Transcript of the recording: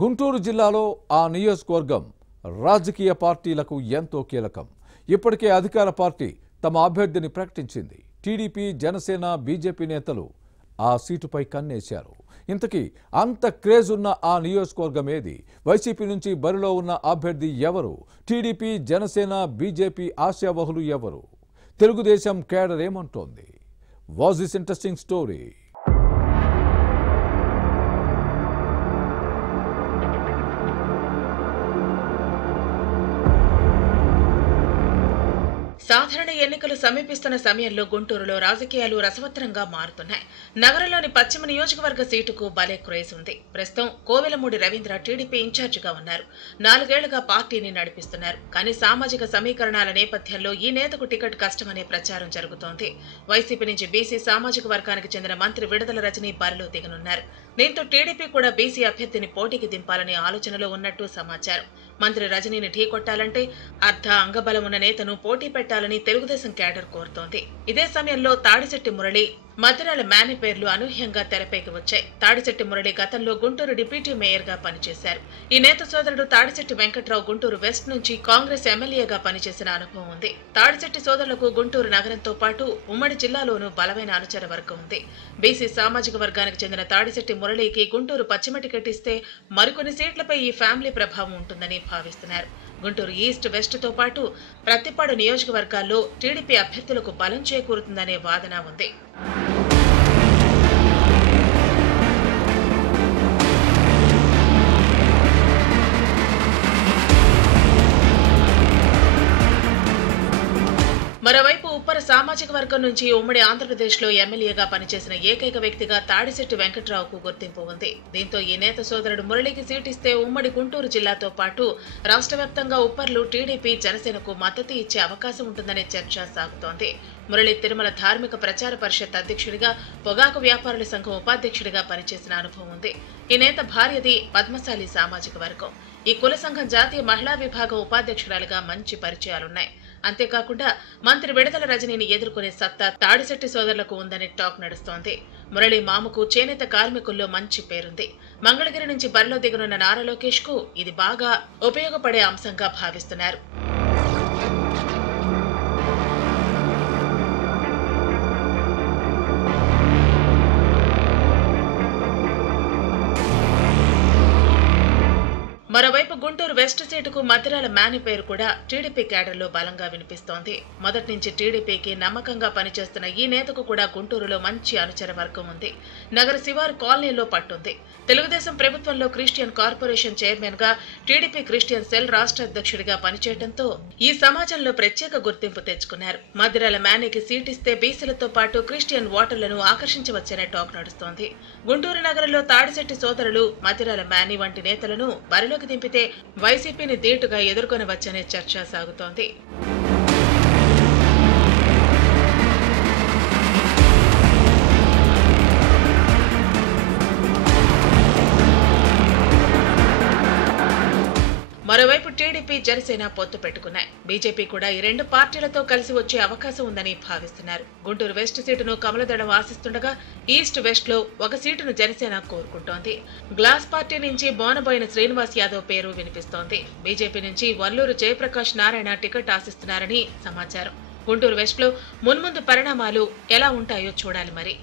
గుంటూరు జిల్లాలో ఆ నియోజకవర్గం రాజకీయ పార్టీలకు ఎంతో కీలకం. ఇప్పటికే అధికార పార్టీ తమ అభ్యర్థిని ప్రకటించింది. టీడీపీ, జనసేన, బీజేపీ నేతలు ఆ సీటుపై కన్నేశారు. ఇంతకీ అంత క్రేజ్ ఉన్న ఆ నియోజకవర్గం ఏది? వైసీపీ నుంచి బరిలో ఉన్న అభ్యర్థి ఎవరు? టీడీపీ, జనసేన, బీజేపీ ఆశావహులు ఎవరు? తెలుగుదేశం కేడర్ ఏమంటోంది? Was this interesting story? సాధారణ ఎన్నికలు సమీపిస్తున్న సమయంలో గుంటూరులో రాజకీయాలు రసవత్తరంగా మారుతున్నాయి. నగరంలోని పశ్చిమ నియోజకవర్గ సీటుకు భలే క్రేజ్ ఉంది. ప్రస్తుతం కోవెలమూడి రవీంద్ర టీడీపీ ఇన్ఛార్జిగా ఉన్నారు. 4 ఏళ్లుగా పార్టీని నడిపిస్తున్నారు. కానీ సామాజిక సమీకరణాల నేపథ్యంలో ఈ నేతకు టికెట్ కష్టమనే ప్రచారం జరుగుతోంది. వైసీపీ నుంచి బీసీ సామాజిక వర్గానికి చెందిన మంత్రి విడుదల రజనీ బరిలో దిగనున్నారు. దీంతో టీడీపీ కూడా బీసీ అభ్యర్థిని పోటీకి దింపాలనే ఆలోచనలో ఉన్నట్టు సమాచారం. మంత్రి రజనీని ఢీకొట్టాలంటే అర్ధ అంగబలం ఉన్న నేతను పోటీ పెట్టాలని తెలుగుదేశం కేడర్ కోరుతోంది. ఇదే సమయంలో తాడిశెట్టి మురళి, మద్దిరాల మేని పేర్లు అనూహ్యంగా తెరపైకి వచ్చాయి. తాడిశెట్టి మురళి గతంలో గుంటూరు డిప్యూటీ మేయర్ గా పనిచేశారు. ఈ నేత సోదరుడు తాడిశెట్టి వెంకట్రావు గుంటూరు వెస్ట్ నుంచి కాంగ్రెస్ ఎమ్మెల్యేగా పనిచేసిన అనుభవం ఉంది. తాడిశెట్టి సోదరులకు గుంటూరు నగరంతో పాటు ఉమ్మడి జిల్లాలోనూ బలమైన అనుచర వర్గం ఉంది. బీసీ సామాజిక వర్గానికి చెందిన తాడిశెట్టి మురళికి గుంటూరు పశ్చిమ టికెట్ ఇస్తే మరికొన్ని సీట్లపై ఈ ఫ్యామిలీ ప్రభావం ఉంటుందని భావిస్తున్నారు. గుంటూరు ఈస్ట్, వెస్ట్ తో పాటు ప్రత్తిపాడు నియోజకవర్గాల్లో టీడీపీ అభ్యర్థులకు బలం చేకూరుతుందనే వాదన ఉంది. మరోవైపు ఉప్పర సామాజిక వర్గం నుంచి ఉమ్మడి ఆంధ్రప్రదేశ్లో ఎమ్మెల్యేగా పనిచేసిన ఏకైక వ్యక్తిగా తాడిశెట్టి వెంకట్రావుకు గుర్తింపు ఉంది. దీంతో ఈ నేత సోదరుడు మురళికి సీటిస్తే ఉమ్మడి గుంటూరు జిల్లాతో పాటు రాష్ట్ర వ్యాప్తంగా ఉప్పర్లు టీడీపీ, జనసేనకు మద్దతు ఇచ్చే అవకాశం ఉంటుందనే చర్చ సాగుతోంది. మురళి తిరుమల ధార్మిక ప్రచార పరిషత్ అధ్యక్షుడిగా, పొగాకు వ్యాపారుల సంఘం ఉపాధ్యక్షుడిగా పనిచేసిన అనుభవం ఉంది. ఈ నేత భార్యది పద్మశాలి సామాజిక వర్గం. ఈ కుల సంఘం జాతీయ మహిళా విభాగం ఉపాధ్యక్షురాలుగా మంచి పరిచయాలున్నాయి. అంతేకాకుండా మంత్రి విడుదల రజనీని ఎదుర్కొనే సత్తా తాడిశెట్టి సోదరులకు ఉందని టాక్ నడుస్తోంది. మురళి మామకు చేనేత కార్మికుల్లో మంచి పేరుంది. మంగళగిరి నుంచి బరిలో దిగనున్న నారా లోకేష్ కు ఇది బాగా ఉపయోగపడే అంశంగా భావిస్తున్నారు. మరోవైపు గుంటూరు వెస్ట్ సీటుకు మద్దిరాల మేని పేరు కూడా టీడీపీ కేడర్లో బలంగా వినిపిస్తోంది. మొదటి నుంచి టీడీపీకి నమ్మకంగా పనిచేస్తున్న ఈ నేతకు కూడా గుంటూరులో మంచి అనుచర వర్గం ఉంది. నగర శివారు కాలనీలో పట్టుంది. తెలుగుదేశం ప్రభుత్వంలో క్రిస్టియన్ కార్పొరేషన్ చైర్మన్ గా, టీడీపీ క్రిస్టియన్ సెల్ రాష్ట్ర అధ్యక్షుడిగా పనిచేయడంతో ఈ సమాజంలో ప్రత్యేక గుర్తింపు తెచ్చుకున్నారు. మద్దిరాల మేనికి సీటిస్తే బీసీలతో పాటు క్రిస్టియన్ ఓటర్లను ఆకర్షించవచ్చనే టాక్ నడుస్తోంది. గుంటూరు నగరంలో తాడిశెట్టి సోదరులు, మద్దిరాల మేని వంటి నేతలను బరిలో దింపితే వైసీపీని ధీటుగా ఎదుర్కొనవచ్చనే చర్చ సాగుతోంది. మరోవైపు టీడీపీ, జనసేన పొత్తు పెట్టుకున్నాయి. బీజేపీ కూడా ఈ 2 పార్టీలతో కలిసి వచ్చే అవకాశం ఉందని భావిస్తున్నారు. గుంటూరు వెస్ట్ సీటును కమలదళం ఆశిస్తుండగా ఈస్ట్, వెస్ట్ లో ఒక సీటును జనసేన కోరుకుంటోంది. గ్లాస్ పార్టీ నుంచి బోనబోయిన శ్రీనివాస్ యాదవ్ పేరు వినిపిస్తోంది. బీజేపీ నుంచి వల్లూరు జయప్రకాష్ నారాయణ టికెట్ ఆశిస్తున్నారని సమాచారం. గుంటూరు వెస్ట్ లో మున్ముందు పరిణామాలు ఎలా ఉంటాయో చూడాలి మరి.